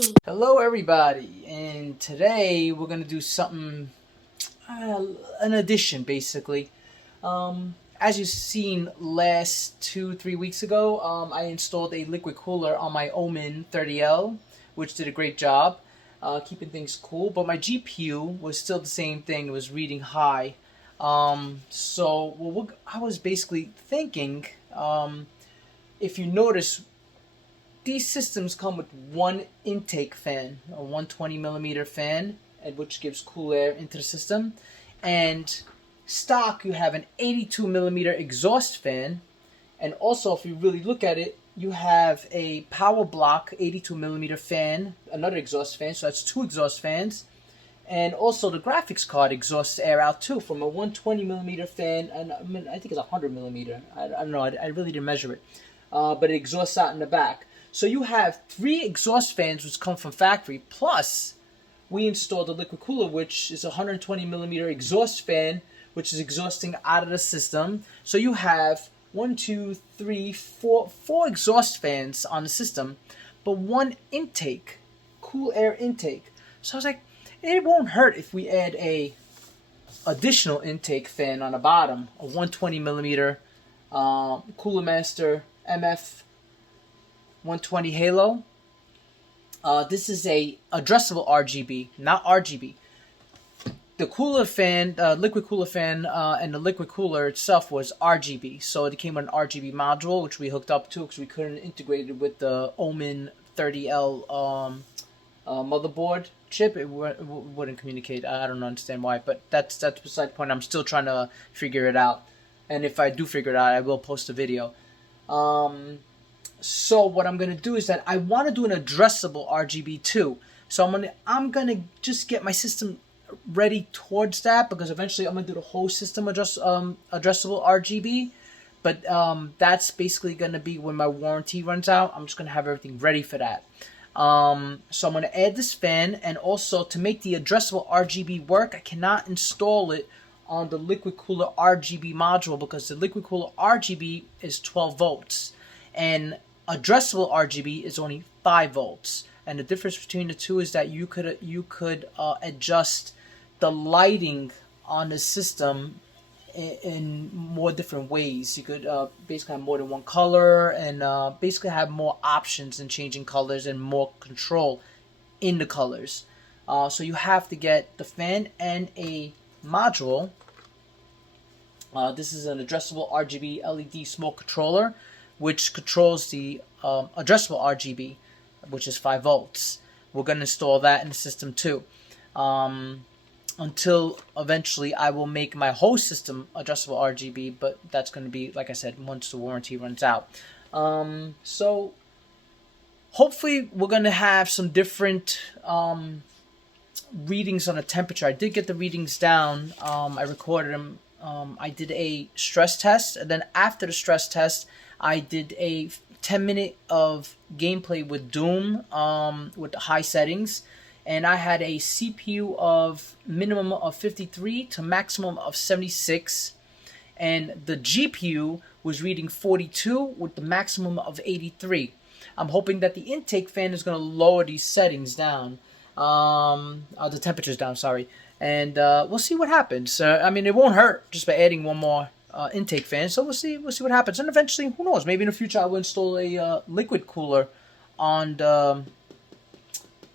T. Hello everybody, and today we're going to do something, an addition basically. As you've seen last 2-3 weeks ago, I installed a liquid cooler on my Omen 30L, which did a great job keeping things cool, but my GPU was still the same thing. It was reading high. I was basically thinking, if you notice, these systems come with one intake fan, a 120mm fan, which gives cool air into the system. And stock, you have an 82mm exhaust fan. And also, if you really look at it, you have a power block 82mm fan, another exhaust fan, so that's two exhaust fans. And also the graphics card exhausts air out too from a 120mm fan, and I think it's 100mm. I don't know, I really didn't measure it. But it exhausts out in the back. So you have three exhaust fans which come from factory, plus we installed a liquid cooler, which is a 120mm exhaust fan, which is exhausting out of the system. So you have four exhaust fans on the system, but one intake, cool air intake. So I was like, it won't hurt if we add a additional intake fan on the bottom, a 120mm Cooler Master MF 120 Halo. This is a addressable RGB, not RGB. The cooler fan, liquid cooler fan, and the liquid cooler itself was RGB. So it came with an RGB module, which we hooked up to because we couldn't integrate it with the Omen 30L motherboard chip. It wouldn't communicate. I don't understand why, but that's beside the point. I'm still trying to figure it out. And if I do figure it out, I will post a video. So what I'm gonna do is that I want to do an addressable RGB too. So I'm gonna just get my system ready towards that, because eventually I'm gonna do the whole system addressable RGB. But that's basically gonna be when my warranty runs out. I'm just gonna have everything ready for that. So I'm gonna add this fan, and also to make the addressable RGB work, I cannot install it on the liquid cooler RGB module, because the liquid cooler RGB is 12 volts and addressable RGB is only 5 volts. And the difference between the two is that you could adjust the lighting on the system in more different ways. You could basically have more than one color, and basically have more options in changing colors and more control in the colors. So you have to get the fan and a module. This is an addressable RGB LED smoke controller, which controls the addressable RGB, which is 5 volts. We're going to install that in the system too. Until eventually I will make my whole system addressable RGB, but that's going to be, like I said, once the warranty runs out. So hopefully we're going to have some different readings on the temperature. I did get the readings down. I recorded them. I did a stress test, and then after the stress test, I did a 10-minute of gameplay with Doom with the high settings, and I had a CPU of minimum of 53 to maximum of 76, and the GPU was reading 42 with the maximum of 83. I'm hoping that the intake fan is going to lower these settings down, the temperatures down, sorry, and we'll see what happens. I mean, it won't hurt just by adding one more intake fan, so we'll see what happens. And eventually, who knows, maybe in the future I will install a liquid cooler on the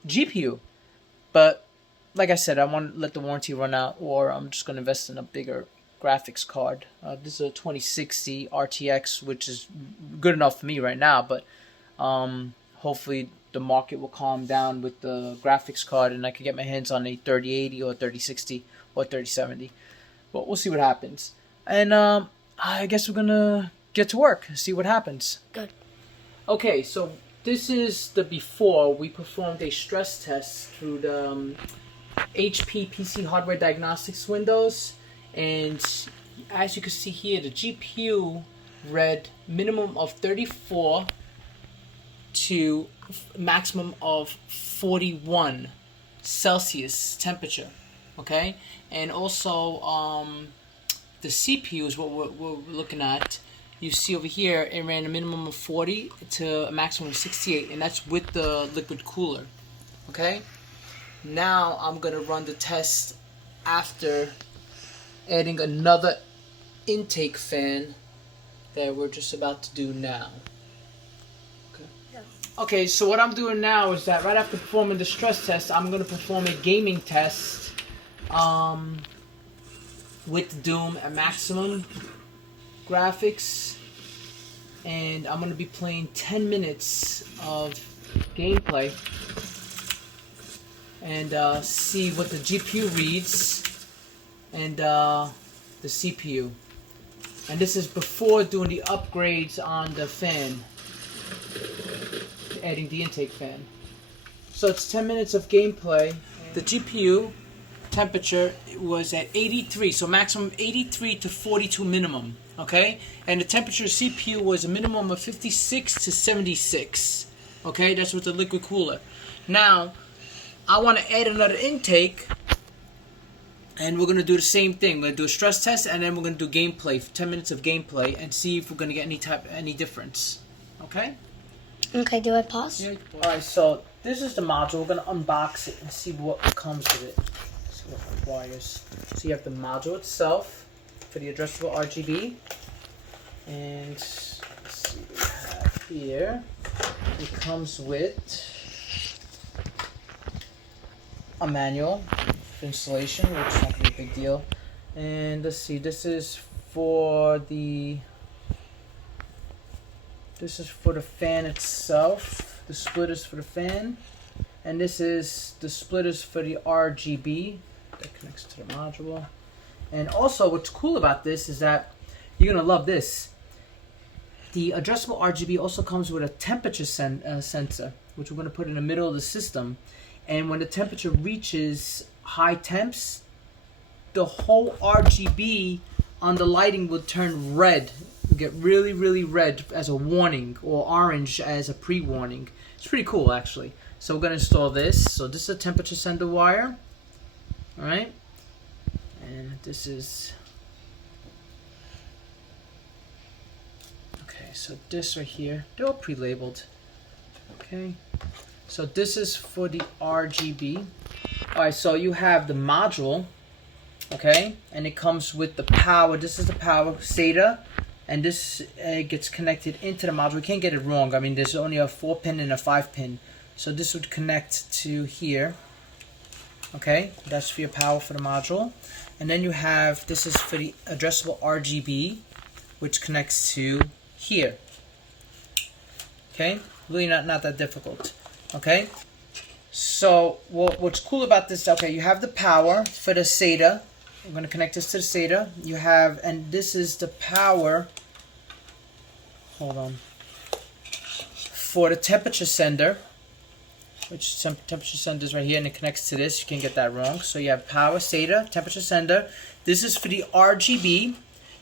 GPU. But like I said, I want to let the warranty run out, or I'm just going to invest in a bigger graphics card. This is a 2060 RTX, which is good enough for me right now, but hopefully the market will calm down with the graphics card and I can get my hands on a 3080 or 3060 or 3070. But we'll see what happens. And I guess we're gonna get to work and see what happens. Good. Okay, so this is the before. We performed a stress test through the HP PC Hardware Diagnostics Windows, and as you can see here, the GPU read minimum of 34 to maximum of 41 Celsius temperature. Okay, and also the CPU is what we're looking at. You see over here, it ran a minimum of 40 to a maximum of 68, and that's with the liquid cooler. Okay, now I'm gonna run the test after adding another intake fan that we're just about to do now. Okay, so what I'm doing now is that right after performing the stress test, I'm going to perform a gaming test with Doom at maximum graphics. And I'm going to be playing 10 minutes of gameplay and see what the GPU reads and the CPU. And this is before doing the upgrades on the fan. Adding the intake fan. So it's 10 minutes of gameplay. The GPU temperature was at 83, so maximum 83 to 42 minimum, okay? And the temperature CPU was a minimum of 56 to 76, okay? That's with the liquid cooler. Now, I want to add another intake, and we're going to do the same thing. We're going to do a stress test, and then we're going to do gameplay, 10 minutes of gameplay, and see if we're going to get any difference, okay? Okay, do I pause? Yeah. Alright, so this is the module. We're going to unbox it and see what comes with it. See what it requires. So you have the module itself for the addressable RGB. And let's see what we have here. It comes with a manual for installation, which is not going to be a big deal. And let's see, this is for the fan itself, the splitters for the fan, and this is the splitters for the RGB that connects to the module. And also what's cool about this is that you're going to love this. The addressable RGB also comes with a temperature sensor, which we're going to put in the middle of the system. And when the temperature reaches high temps, the whole RGB on the lighting will turn red. Get really, really red as a warning, or orange as a pre-warning. It's pretty cool, actually. So we're going to install this. So this is a temperature sender wire. Alright. And this is... Okay, so this right here, they're all pre-labeled. Okay. So this is for the RGB. Alright, so you have the module. Okay. And it comes with the power. This is the power SATA. And this gets connected into the module. We can't get it wrong. I mean, there's only a 4-pin and a 5-pin. So this would connect to here. Okay, that's for your power for the module. And then you have, this is for the addressable RGB, which connects to here. Okay, really not that difficult. Okay, so what's cool about this, okay, you have the power for the SATA. I'm going to connect this to the SATA. You have, and this is the power, hold on, for the temperature sender, which temperature sender is right here, and it connects to this. You can't get that wrong. So you have power, SATA, temperature sender. This is for the RGB.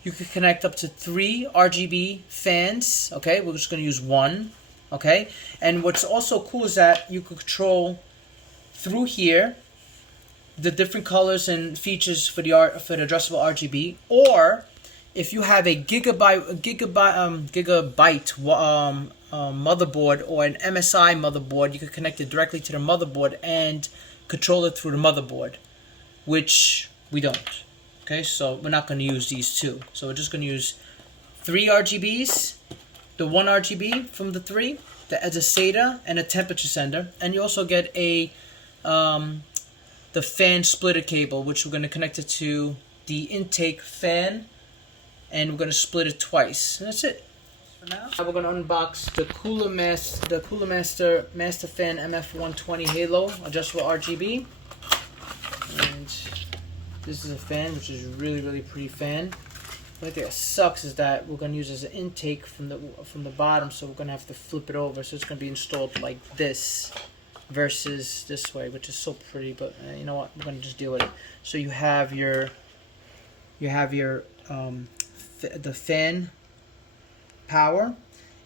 You can connect up to 3 RGB fans. Okay, we're just going to use 1. Okay, and what's also cool is that you can control through here the different colors and features for the addressable RGB, or if you have a gigabyte motherboard or an MSI motherboard, you can connect it directly to the motherboard and control it through the motherboard, which we don't. Okay, so we're not going to use these two. So we're just going to use 3 RGBs, the 1 RGB from the 3, as a SATA and a temperature sender, and you also get a the fan splitter cable, which we're going to connect it to the intake fan, and we're going to split it twice. And that's it. For now, we're going to unbox the Cooler Master Master Fan MF120 Halo adjustable RGB, and this is a fan, which is really, really pretty fan. The only thing that sucks is that we're going to use it as an intake from the bottom, so we're going to have to flip it over, so it's going to be installed like this versus this way, which is so pretty, but you know what, we're going to just deal with it. So you have your the fan power,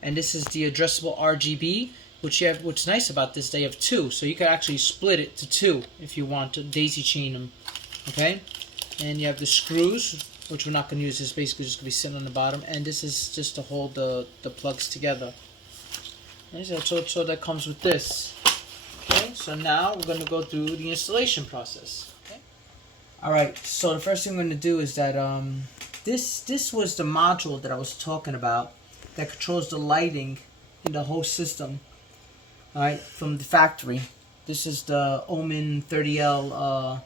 and this is the addressable RGB, which you have. What's nice about this, they have 2, so you can actually split it to 2 if you want to daisy chain them. Okay, and you have the screws, which we're not going to use. This is basically just going to be sitting on the bottom, and this is just to hold the plugs together. And so that comes with this. Okay, so now we're going to go through the installation process. Okay. Alright, so the first thing we're going to do is that this was the module that I was talking about that controls the lighting in the whole system. Alright, from the factory. This is the Omen 30L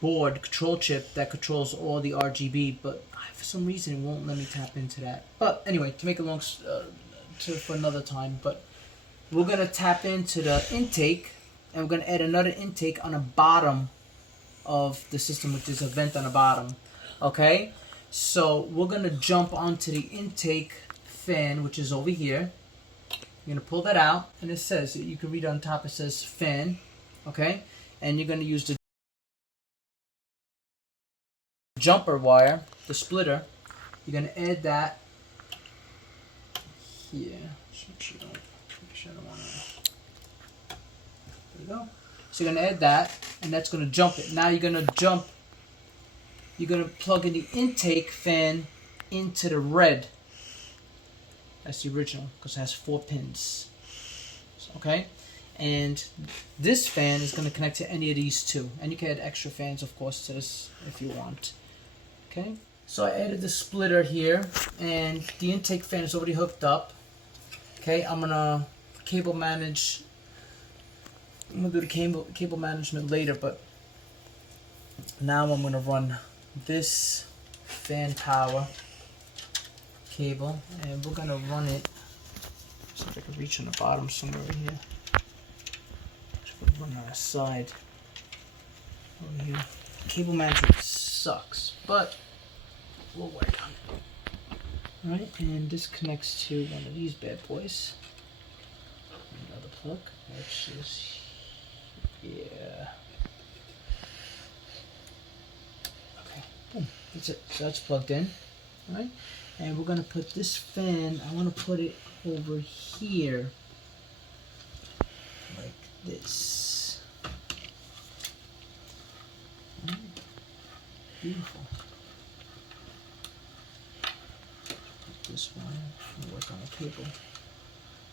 board control chip that controls all the RGB, but for some reason it won't let me tap into that. But anyway, to make it long for another time, but we're gonna tap into the intake, and we're gonna add another intake on the bottom of the system, which is a vent on the bottom. Okay, so we're gonna jump onto the intake fan, which is over here. You're gonna pull that out, and it says, you can read on top, it says fan. Okay, and you're gonna use the jumper wire, the splitter. You're gonna add that here. Make sure I don't want to. There we go. So you're gonna add that, and that's gonna jump it. Now you're gonna plug in the intake fan into the red. That's the original, because it has 4 pins. Okay, and this fan is gonna connect to any of these 2, and you can add extra fans, of course, to this if you want. Okay, so I added the splitter here, and the intake fan is already hooked up. Okay, I'm gonna cable manage. I'm gonna do the cable management later, but now I'm gonna run this fan power cable, and we're gonna run it. See if I can reach on the bottom somewhere right here. Just gonna run on the side over here. Cable management sucks, but we'll work on it. Alright, and this connects to one of these bad boys. Another plug, which is, yeah. Okay, boom, that's it. So that's plugged in. Alright, and we're gonna put this fan, I wanna put it over here, like this. Beautiful. This one. I'm gonna work on the cable.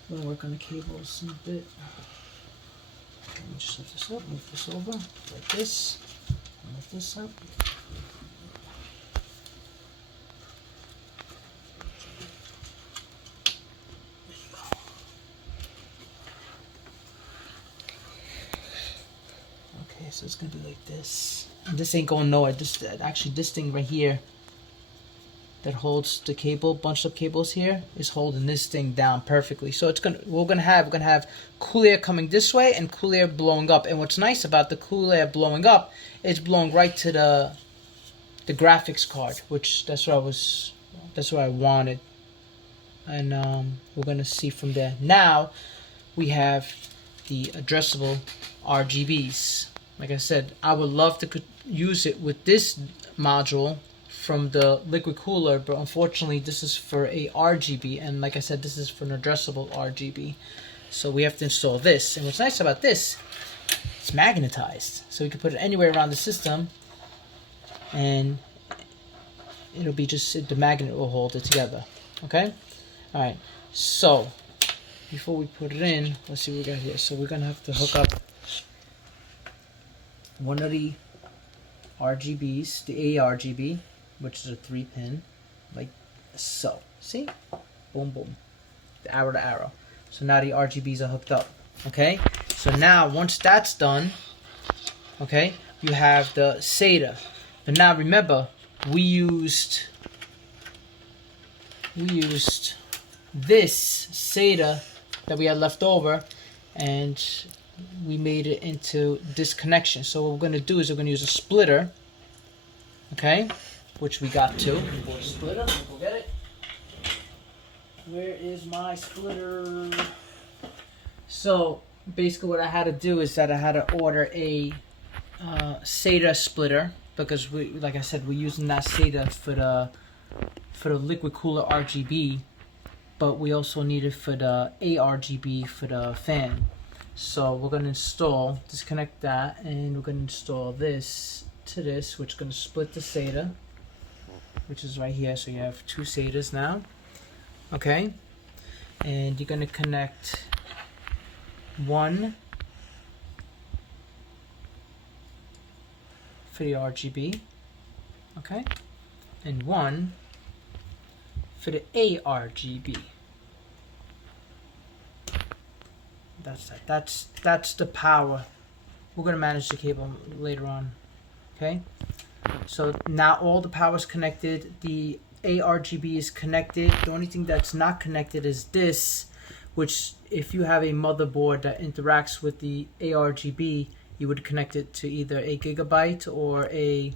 I'm gonna work on the cables in a bit. Let me just lift this up, move this over, like this. Lift this up. There you go. Okay, so it's gonna be like this. And this ain't going nowhere. Actually, this thing right here that holds the cable, bunched up cables here, is holding this thing down perfectly. So it's we're gonna have cool air coming this way and cool air blowing up. And what's nice about the cool air blowing up, it's blowing right to the graphics card, which that's what I wanted. And we're gonna see from there. Now we have the addressable RGBs. Like I said, I would love to use it with this module from the liquid cooler, but unfortunately this is for a RGB, and like I said, this is for an addressable RGB, so we have to install this. And what's nice about this, it's magnetized, so we can put it anywhere around the system, and it'll be just the magnet will hold it together. Okay, all right, so before we put it in, let's see what we got here. So we're gonna have to hook up one of the RGBs, the ARGB, which is a 3-pin, like so. See? Boom, boom. The arrow to arrow. So now the RGBs are hooked up. Okay? So now, once that's done, okay, you have the SATA. But now remember, we used this SATA that we had left over, and we made it into this connection. So what we're going to do is we're going to use a splitter, okay, which we got to. Splitter, go get it. Where is my splitter? So basically what I had to do is that I had to order a SATA splitter, because we, like I said, we're using that SATA for the liquid cooler RGB, but we also need it for the ARGB for the fan. So we're going to disconnect that, and we're going to install this to this, which is going to split the SATA, which is right here. So you have 2 SATAs now. Okay, and you're going to connect one for the RGB, okay, and 1 for the ARGB. That's the power. We're gonna manage the cable later on, okay? So now all the power is connected. The ARGB is connected. The only thing that's not connected is this, which if you have a motherboard that interacts with the ARGB, you would connect it to either a Gigabyte or a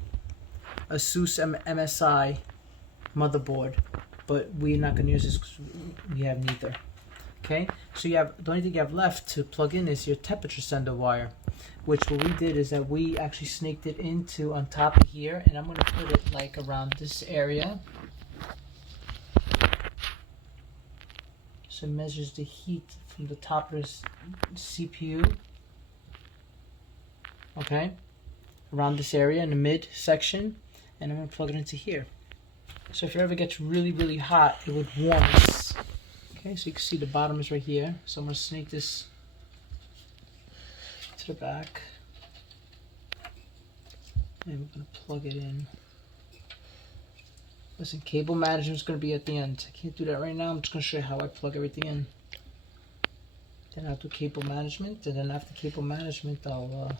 ASUS MSI motherboard. But we're not going to use this because we have neither. Okay, so you have the only thing you have left to plug in is your temperature sender wire, which what we did is that we actually snaked it into on top of here, and I'm going to put it like around this area. So it measures the heat from the top of this CPU. Okay, around this area in the mid section, and I'm going to plug it into here. So if it ever gets really, really hot, it would warm this. Okay, so you can see the bottom is right here. So I'm going to snake this to the back. And we're going to plug it in. Listen, cable management is going to be at the end. I can't do that right now. I'm just going to show you how I plug everything in. Then I'll do cable management. And then after cable management, I'll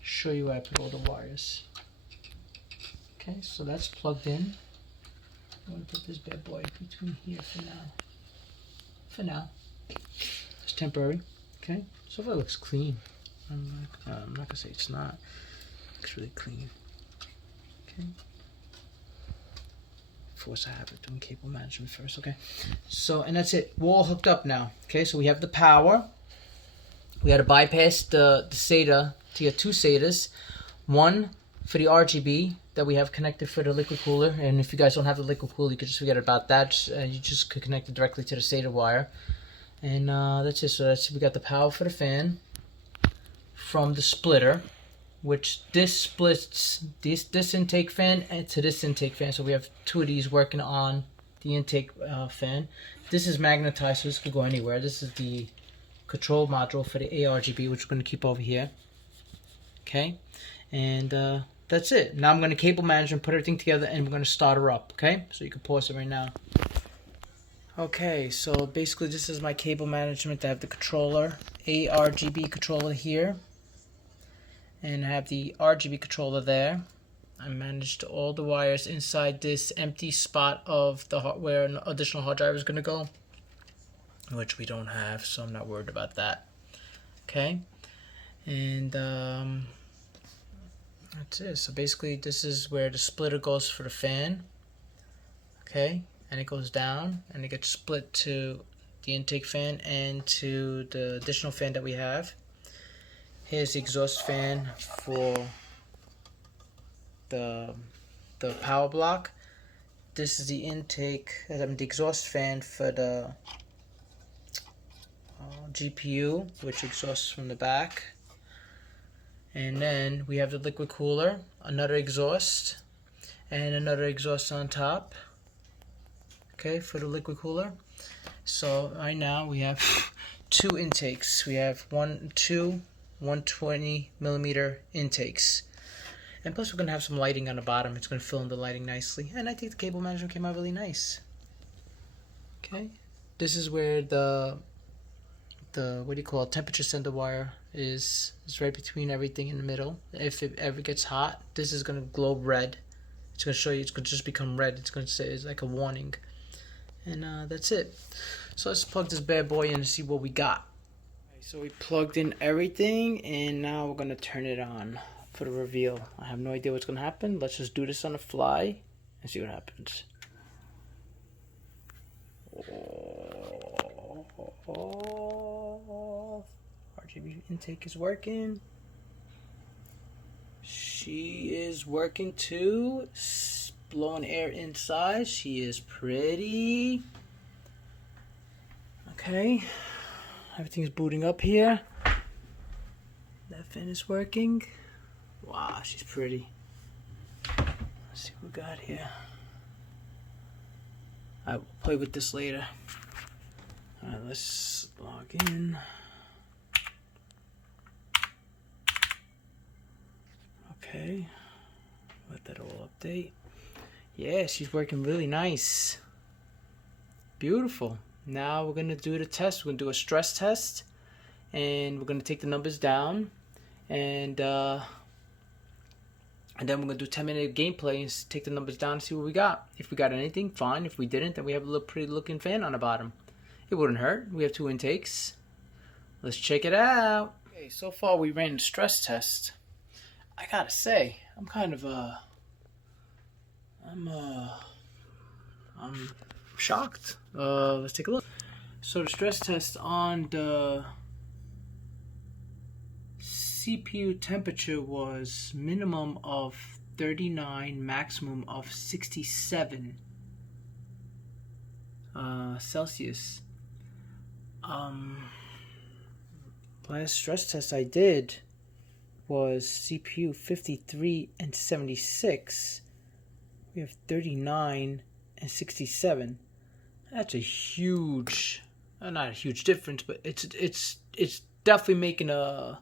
show you where I put all the wires. Okay, so that's plugged in. I'm going to put this bad boy between here for now. For now. It's temporary. Okay, so far it looks clean. I'm not going to say it's not. It looks really clean. Okay. Force a habit doing cable management first. Okay, so and that's it. We're all hooked up now. Okay, so we have the power. We had to bypass the SATA to get 2 SATAs. One for the RGB that we have connected for the liquid cooler, and if you guys don't have the liquid cooler, you can just forget about that. You just could connect it directly to the SATA wire, and that's it. So we got the power for the fan from the splitter, which this splits this intake fan to this intake fan. So we have 2 of these working on the intake fan. This is magnetized, so this could go anywhere. This is the control module for the ARGB, which we're going to keep over here. Okay, and that's it. Now I'm going to cable manage and put everything together, and we're going to start her up. Okay, so you can pause it right now. Okay, so basically this is my cable management. I have the controller, ARGB controller here, and I have the RGB controller there. I managed all the wires inside this empty spot of the where an additional hard drive is going to go, which we don't have, so I'm not worried about that. Okay, and that's it. So basically this is where the splitter goes for the fan. Okay, and it goes down and it gets split to the intake fan and to the additional fan that we have. Here's the exhaust fan for the power block. This is the intake, the exhaust fan for the GPU, which exhausts from the back. And then we have the liquid cooler, another exhaust, and another exhaust on top. Okay, for the liquid cooler. So right now we have 2 intakes. We have 2 120 millimeter intakes. And plus we're going to have some lighting on the bottom. It's going to fill in the lighting nicely. And I think the cable management came out really nice. Okay, this is where the what do you call it, temperature sender wire is right between everything in the middle. If it ever gets hot, this is going to glow red. It's going to show you, it's going to just become red. It's going to say, it's like a warning. And that's it. So let's plug this bad boy in and see what we got. So we plugged in everything, and now we're going to turn it on for the reveal. I have no idea what's going to happen. Let's just do this on the fly and see what happens. RGB intake is working. She is working too. Blowing air inside. She is pretty. Okay. Everything's booting up here. That fan is working. Wow, she's pretty. Let's see what we got here. I will play with this later. Alright, let's log in. Okay, let that all update. Yeah, she's working really nice. Beautiful. Now we're gonna do the test. We're gonna do a stress test, and we're gonna take the numbers down, and then we're gonna do 10-minute gameplay and take the numbers down and see what we got. If we got anything, fine. If we didn't, then we have a little pretty looking fan on the bottom. It wouldn't hurt. We have 2 intakes. Let's check it out. Okay, so far we ran the stress test. I gotta say, I'm kind of I'm shocked. Let's take a look. So the stress test on the CPU temperature was minimum of 39, maximum of 67 Celsius. Last stress test I did was CPU 53 and 76. We have 39 and 67. That's a huge, not a huge difference, but it's definitely making a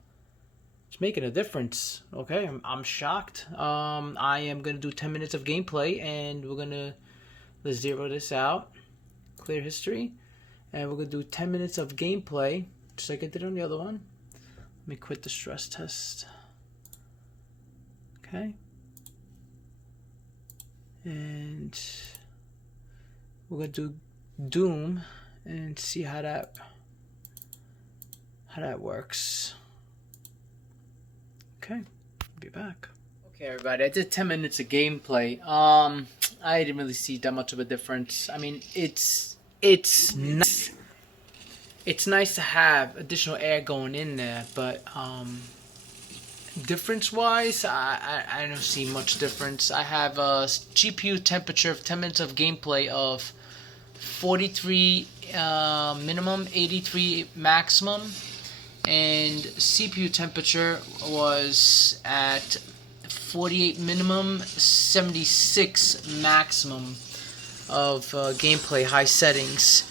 difference. Okay, I'm shocked. I am gonna do 10 minutes of gameplay, and let's zero this out, clear history, and we're gonna do 10 minutes of gameplay, just like I did on the other one. Let me quit the stress test. Okay. And we're gonna do Doom and see how that works. Okay, be back. Okay, everybody, I did 10 minutes of gameplay. I didn't really see that much of a difference. I mean, it's nice. It's nice to have additional air going in there, but difference-wise, I don't see much difference. I have a GPU temperature of 10 minutes of gameplay of 43 minimum, 83 maximum, and CPU temperature was at 48 minimum, 76 maximum of gameplay high settings.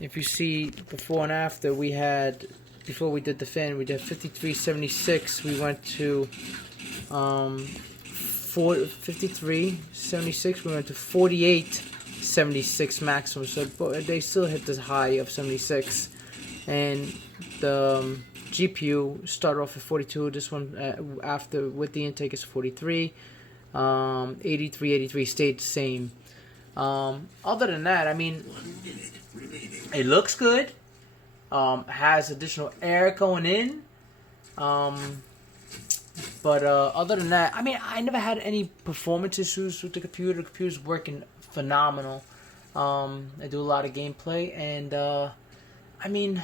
If you see before and after, we had, before we did the fan, we did 53.76. We went to 53.76. We went to 48.76 maximum. So they still hit the high of 76. And the GPU started off at 42. This one after with the intake is 43. 83 stayed the same. Other than that, I mean, it looks good. Has additional air going in. But other than that, I mean, I never had any performance issues with the computer. The computer's working phenomenal. I do a lot of gameplay, and I mean,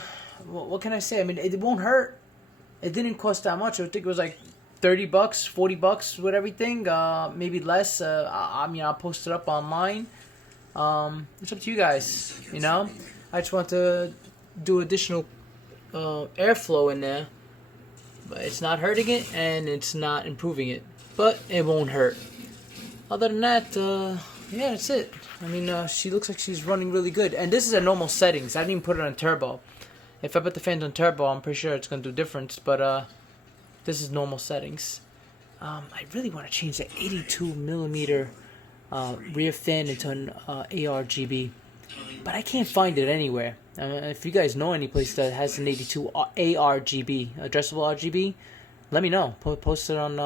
what can I say? I mean, it won't hurt. It didn't cost that much. I think it was like $30, $40 with everything. Maybe less. I mean, I'll post it up online. It's up to you guys. You know, I just want to do additional airflow in there, but it's not hurting it and it's not improving it, but it won't hurt. Other than that, yeah, that's it. I mean, she looks like she's running really good, and this is at normal settings. I didn't even put it on turbo. If I put the fans on turbo, I'm pretty sure it's going to do difference, but this is normal settings. I really want to change the 82 millimeter rear fan into an ARGB, but I can't find it anywhere. If you guys know any place that has an 82 ARGB, addressable RGB, let me know. Post it on,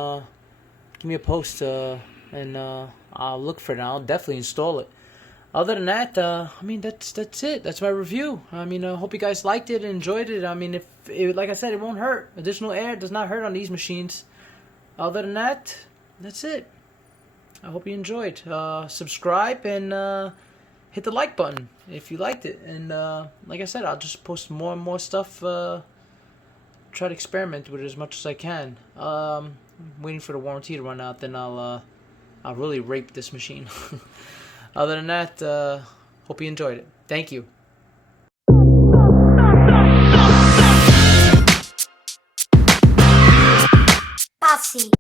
give me a post, and I'll look for it. I'll definitely install it. Other than that, I mean, that's it. That's my review. I mean, I hope you guys liked it and enjoyed it. I mean, like I said, it won't hurt. Additional air does not hurt on these machines. Other than that, that's it. I hope you enjoyed. Subscribe and hit the like button if you liked it. And like I said, I'll just post more and more stuff. Try to experiment with it as much as I can. Waiting for the warranty to run out, then I'll really rape this machine. Other than that, hope you enjoyed it. Thank you. Posse.